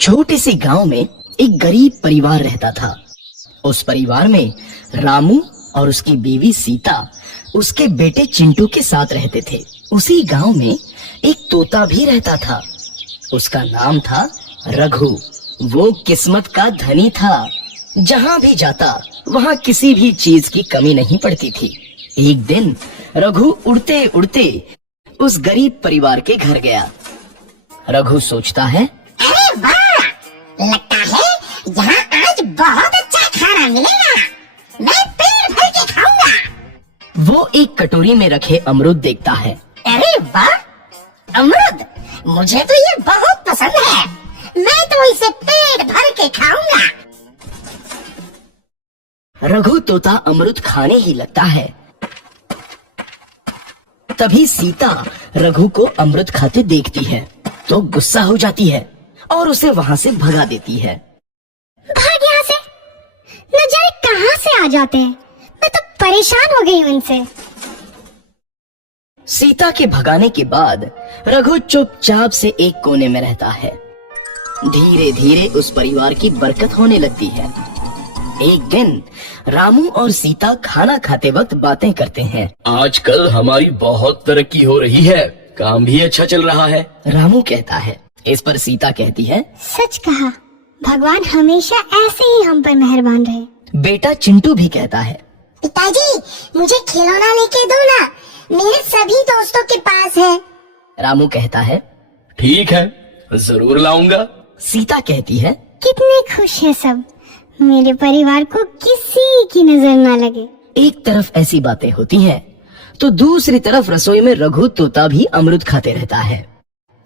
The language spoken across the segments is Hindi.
छोटे से गांव में एक गरीब परिवार रहता था। उस परिवार में रामू और उसकी बीवी सीता उसके बेटे चिंटू के साथ रहते थे। उसी गांव में एक तोता भी रहता था। उसका नाम था रघु। वो किस्मत का धनी था। जहां भी जाता वहां किसी भी चीज की कमी नहीं पड़ती थी। एक दिन रघु उड़ते उड़ते उस गरीब परिवार के घर गया। रघु सोचता है, अरे वाह, लगता है यहाँ आज बहुत अच्छा खाना मिलेगा। मैं पेट भर के खाऊंगा। वो एक कटोरी में रखे अमरूद देखता है। अरे वाह, अमरूद, मुझे तो ये बहुत पसंद है। मैं तो इसे पेट भर के खाऊंगा। रघु तोता अमरूद खाने ही लगता है। तभी सीता रघु को अमरूद खाते देखती है तो गुस्सा हो जाती है और उसे वहां से भगा देती है। भाग यहाँ से, न जाने कहाँ से आ जाते हैं। मैं तो परेशान हो गई हूँ इनसे। सीता के भगाने के बाद रघु चुपचाप से एक कोने में रहता है। धीरे धीरे उस परिवार की बरकत होने लगती है। एक दिन रामू और सीता खाना खाते वक्त बातें करते हैं। आजकल हमारी बहुत तरक्की हो रही है, काम भी अच्छा चल रहा है। रामू कहता है। इस पर सीता कहती है, सच कहा, भगवान हमेशा ऐसे ही हम पर मेहरबान रहे। बेटा चिंटू भी कहता है, पिताजी, मुझे खिलौना लेके दो ना, मेरे सभी दोस्तों के पास है। रामू कहता है, ठीक है, जरूर लाऊंगा। सीता कहती है, कितने खुश है सब, मेरे परिवार को किसी की नजर ना लगे। एक तरफ ऐसी बातें होती हैं, तो दूसरी तरफ रसोई में रघु तोता भी अमरूद खाते रहता है।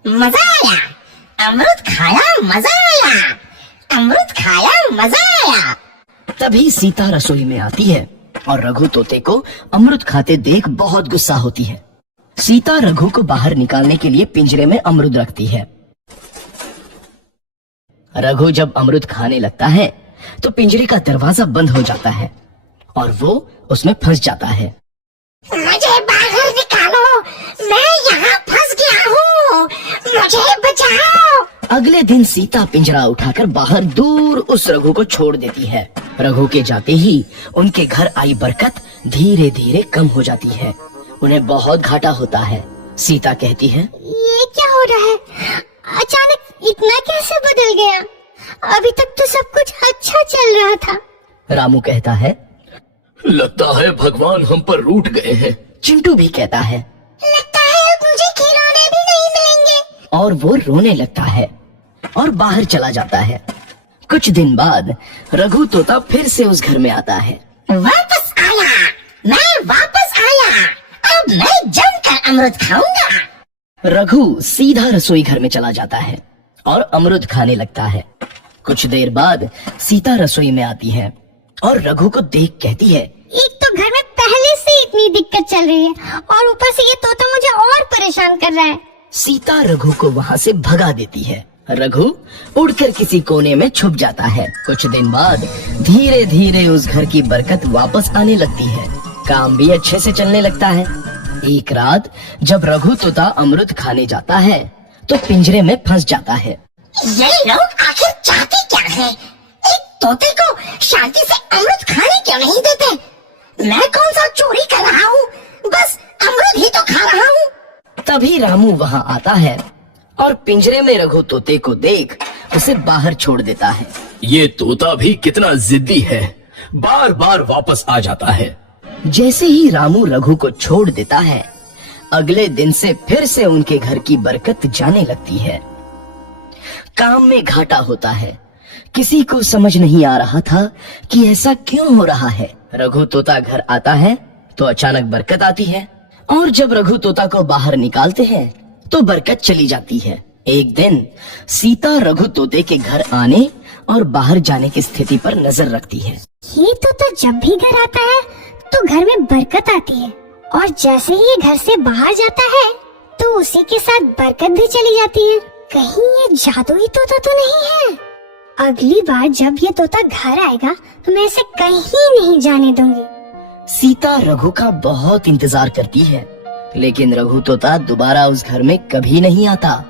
मजा आया, अमरूद खाया, मजा आया, अमरूद खाया, मजा आया। तभी सीता रसोई में आती है और रघु तोते को अमरूद खाते देख बहुत गुस्सा होती है। सीता रघु को बाहर निकालने के लिए पिंजरे में अमरूद रखती है। रघु जब अमरूद खाने लगता है तो पिंजरे का दरवाजा बंद हो जाता है और वो उसमें फंस जाता है। मुझे बाहर निकालो, मैं यहाँ फंस गया हूँ, मुझे बचाओ। अगले दिन सीता पिंजरा उठाकर बाहर दूर उस रघु को छोड़ देती है। रघु के जाते ही उनके घर आई बरकत धीरे धीरे कम हो जाती है। उन्हें बहुत घाटा होता है। सीता कहती है, ये क्या हो रहा है, अचानक इतना कैसे बदल गया? अभी तक तो सब कुछ अच्छा चल रहा था। रामू कहता है, लगता है भगवान हम पर रूठ गए हैं। चिंटू भी कहता है, लगता है अब मुझे खिलौने भी नहीं मिलेंगे। और वो रोने लगता है और बाहर चला जाता है। कुछ दिन बाद रघु तोता फिर से उस घर में आता है। वापस आया, मैं वापस आया, अब मैं जमकर अमरूद खाऊंगा। रघु सीधा रसोई घर में चला जाता है और अमरूद खाने लगता है। कुछ देर बाद सीता रसोई में आती है और रघु को देख कहती है, एक तो घर में पहले से इतनी दिक्कत चल रही है और ऊपर से ये तोता मुझे और परेशान कर रहा है। सीता रघु को वहाँ से भगा देती है। रघु उड़कर किसी कोने में छुप जाता है। कुछ दिन बाद धीरे धीरे उस घर की बरकत वापस आने लगती है। काम भी अच्छे से चलने लगता है। एक रात जब रघु तोता अमरूद खाने जाता है तो पिंजरे में फंस जाता है। ये लोग आखिर चाहते क्या है? एक तोते को शांति से अमरूद खाने क्यों नहीं देते? मैं कौन सा चोरी कर रहा हूँ? बस अमरूद ही तो खा रहा हूँ। तभी रामू वहाँ आता है और पिंजरे में रघु तोते को देख उसे बाहर छोड़ देता है। ये तोता भी कितना जिद्दी है, बार बार वापस आ जाता है। जैसे ही रामू रघु को छोड़ देता है, अगले दिन से फिर से उनके घर की बरकत जाने लगती है। काम में घाटा होता है। किसी को समझ नहीं आ रहा था कि ऐसा क्यों हो रहा है। रघु तोता घर आता है तो अचानक बरकत आती है और जब रघु तोता को बाहर निकालते हैं तो बरकत चली जाती है। एक दिन सीता रघु तोते के घर आने और बाहर जाने की स्थिति पर नजर रखती है। ये तोता जब भी घर आता है तो घर में बरकत आती है और जैसे ही ये घर से बाहर जाता है तो उसी के साथ बरकत भी चली जाती है। कहीं ये जादुई तोता तो नहीं है? अगली बार जब ये तोता घर आएगा तो मैं इसे कहीं नहीं जाने दूंगी। सीता रघु का बहुत इंतजार करती है, लेकिन रघु तोता दोबारा उस घर में कभी नहीं आता।